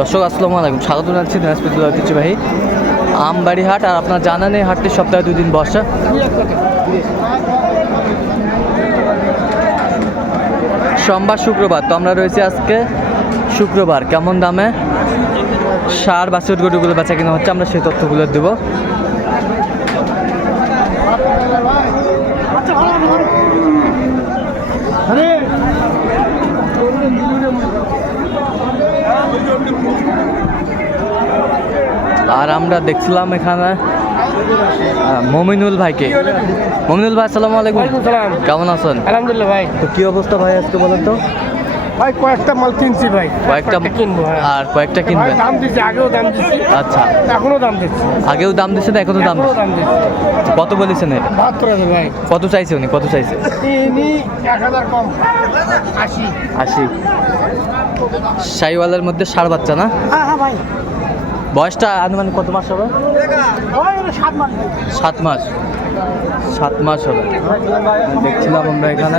দর্শক, আসসালামু আলাইকুম। স্বাগত জানাচ্ছি দিনাজপুর ঐতিহ্যবাহী আমবাড়ি হাট আর আপনার জানা নেই হাটটি সপ্তাহে দুই দিন বসা। সোমবার শুক্রবার, তো আমরা রয়েছি আজকে শুক্রবার। কেমন দামে? সার বাছুর গরুগুলো বেচা কিনা হচ্ছে, আমরা সেই তথ্যগুলো দেবো। আর আমরা দেখছিলাম এখানে মমিনুল ভাইকে। মমিনুল ভাই আসসালামু আলাইকুম। ওয়ালাইকুম কেমন আছেন? আলহামদুলিল্লাহ ভাই। তো কি অবস্থা ভাই আজকে বলেন তো? ভাই কয়েকটা মাল কিনছি ভাই। কয়েকটা কিনবো হ্যাঁ। আর কয়েকটা কিনবেন? দাম দিচ্ছি আগেও দাম দিচ্ছি আচ্ছা। এখনও দাম দিচ্ছি আগেও দাম দিচ্ছেন এখনও দাম এখনও দিচ্ছেন দাম দিচ্ছি কত বলেছেন? এটা বাহাত্তর আছে ভাই। কত চাইছে উনি? কত চাইছে? ইনি এক হাজার কম। আশি। আশি। শাহিওয়ালের মধ্যে সার বাচ্চা না? হ্যাঁ হ্যাঁ ভাই। বয়সটা আনুমানিক কত মাস হবে? সাত মাস। সাত মাস হবে। দেখছিলাম আমরা এখানে।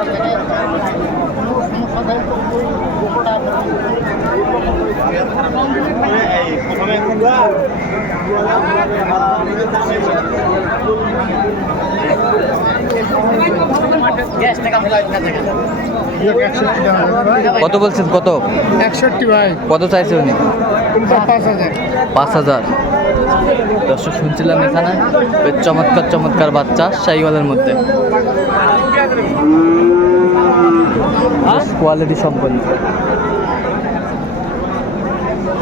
কত বলছেন? কত? একষট্টি ভাই। কত চাইছে উনি? পাঁচ হাজার। দর্শক শুনছিলাম এখানে? বেশ চমৎকার চমৎকার বাচ্চা শাহিওয়ালের মধ্যে। কোয়ালিটি সম্পন্ন।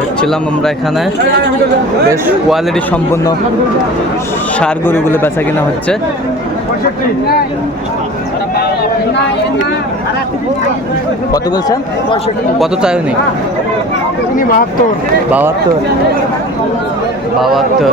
দেখছিলাম আমরা এখানে। বেশ কোয়ালিটি সম্পন্ন সার গরুগুলো বেচা কিনা হচ্ছে। কত বলছেন? কত চাই উনি উনি? বাহাত্তর। বাহাত্তর। বাহাত্তর।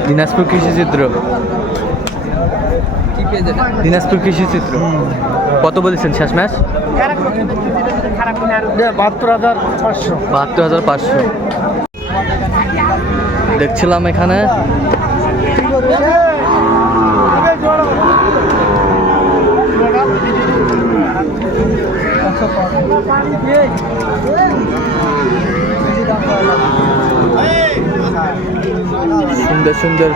দিনাজপুর কৃষি চিত্র। দিনাজপুর কৃষি চিত্র। কত বলেছেন শেষ ম্যাচ? বাহাত্তর হাজার পাঁচশো। বাহাত্তর হাজার পাঁচশো। দেখছিলাম এখানে। সুন্দর সুন্দর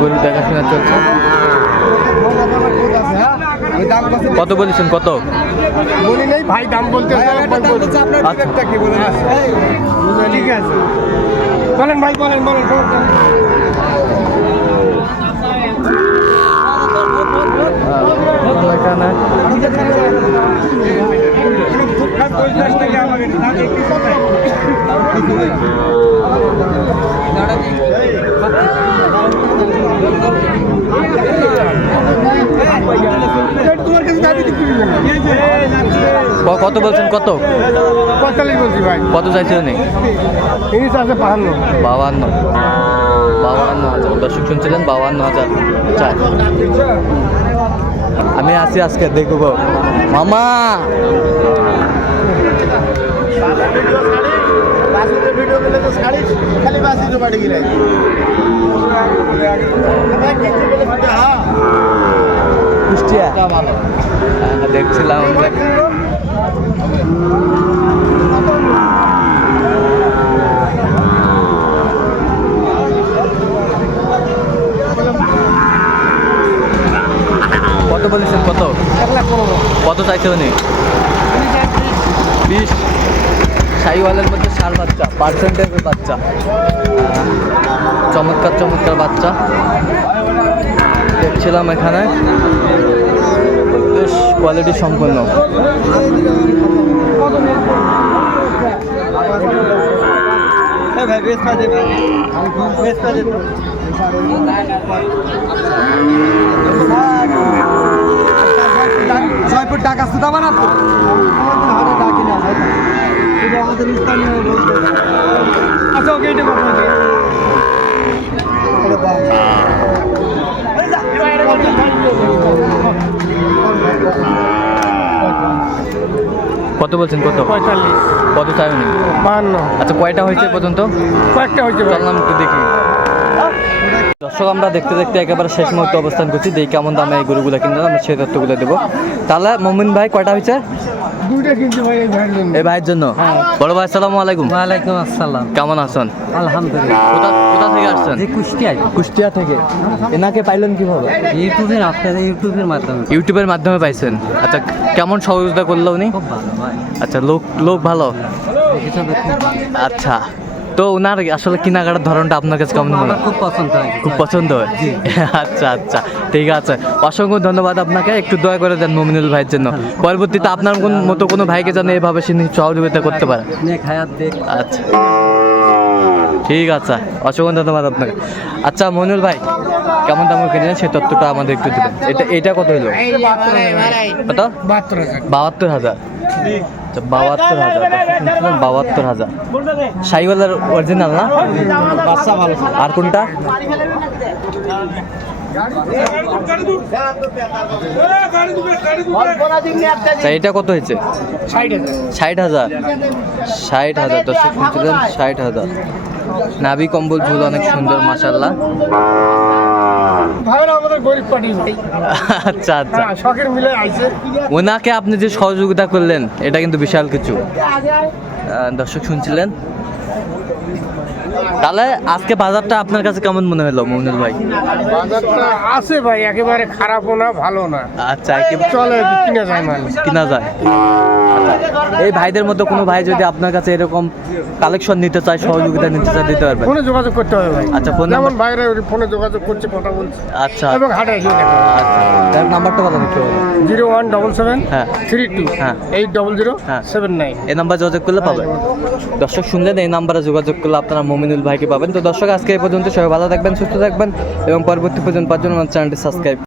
গরু দেখাশোনা চলছে। কত বলেছেন, কত? বলি নেই ভাই দাম বলতে ঠিক আছে। বলেন ভাই বলেন বলেন বলেন। কত বলছেন? কত? পঁয়তাল্লিশ বলছি ভাই। কত চাইছে উনি? ইনিশ আছে বাহান্ন। বাবান্ন বাবান্ন হাজার। দর্শক শুনছিলেন? বাবান্ন হাজার চাই আমি আছি আজকে দেখব। মামা! করলে তো শাড়ি খালি বাসি তো বাড়ি গিয়ে হ্যাঁ। কুষ্টিয়া। হ্যাঁ, দেখছিলাম। কত বলেছেন কত? কত চাইছে উনি? বিশ। সাইওয়ালের মধ্যে সার বাচ্চা পার্সেন্টেজের বাচ্চা। চমৎকার চমৎকার বাচ্চা। দেখছিলাম এখানে। বেশ কোয়ালিটি সম্পন্ন। ফুট টাকা সুদা বানাতো। ডাকি না এটা আমাদের স্থানীয় আচ্ছা ওকে এটা কথা কত বলছেন কত? পঁয়তাল্লিশ। কত চাই বাহান্ন। আচ্ছা কয়টা হয়েছে পর্যন্ত? কয়েকটা হয়েছে চললাম একটু দেখি। দর্শক আমরা দেখতে দেখতে একেবারে শেষ মুহূর্তে অবস্থান করছি। দেখি কেমন দামে এই গরুগুলো কিনলাম আমরা সেই তথ্যগুলো দেবো। তাহলে মমিন ভাই কয়টা হয়েছে? এই ভাইয়ের জন্য। জন্য? বড় ভাই আসসালামু আলাইকুম। ওয়ালাইকুম আসসালাম। কেমন আছেন? আলহামদুলিল্লাহ। কোথা কোথা থেকে আসছেন? যে কুষ্টিয়া থেকে। এনাকে পাইলেন কীভাবে? ইউটিউবের মাধ্যমে। ইউটিউবের মাধ্যমে পাইছেন। আচ্ছা কেমন সহযোগিতা করল উনি? আচ্ছা লোক লোক ভালো। আচ্ছা। তো ওনার আসলে কেনাকাটার ধরনটা আপনার কাছে কেমন মনে হয়? খুব পছন্দ হয়। খুব পছন্দ হয়? আচ্ছা আচ্ছা ঠিক আছে। অসংখ্য ধন্যবাদ আপনাকে একটু দয়া করে দেন মমিনুল ভাইয়ের জন্য। পরবর্তীতে আপনার কোন মতো কোনো ভাইকে যেন এভাবে সে সহযোগিতা করতে পারে। আচ্ছা। ঠিক আছে অসংখ্য ধন্যবাদ আপনাকে। আচ্ছা মনুল ভাই কেমন দাম কিনে সেই তথ্যটা আমাদের একটু দেবেন। এটা এটা কত হলো? কত? বাহাত্তর হাজার। বাহাত্তর হাজার। বাহাত্তর হাজার। সাইওয়ালার অরিজিনাল না? বাচ্চা ভালো। আর কোনটা? এটা কত হয়েছে? ষাট হাজার। ষাট হাজার। দশ হাজার দর্শক ষাট হাজার। নাভি কম্বল ঝুল অনেক সুন্দর মাসাল্লাহ আচ্ছা আচ্ছা। হ্যাঁ, ওনাকে আপনি যে সহযোগিতা করলেন এটা কিন্তু বিশাল কিছু। দর্শক শুনছিলেন? তাহলে আজকে বাজারটা আপনার কাছে কেমন মনে হলো মমিনুল ভাই? বাজারটা আছে ভাই একেবারে খারাপও না ভালো না। আচ্ছা চলে কিনে যায় মানে কিনা যায়। এই ভাইদের মধ্যে কোনো ভাই যদি আপনার কাছে এরকম কালেকশন নিতে চায় সহযোগিতা নিতে চায় দিতে পারবেন ফোনে যোগাযোগ করতে হবে ভাই। আচ্ছা, ফোন যেমন বাইরে ফোনে যোগাযোগ করছে কথা বলছে। আচ্ছা। এবং হাটে এসে আচ্ছা তার নাম্বারটা বলেন একটু বলেন। জিরো ওয়ান ডবল সেভেন হ্যাঁ। থ্রি টু হ্যাঁ। এইট ডবল জিরো হ্যাঁ। Seven nine. এই নাম্বার যোগাযোগ করলে পাবেন দর্শক শুনলেন এই নাম্বারে যোগাযোগ করলে আপনারা মমিনুল ভাইকে পাবেন। তো দর্শক, আজকে এই পর্যন্ত সবাই ভালো থাকবেন, সুস্থ থাকবেন এবং পরবর্তী পর্যন্ত পাঁচজন আমার চ্যানেলটি সাবস্ক্রাইব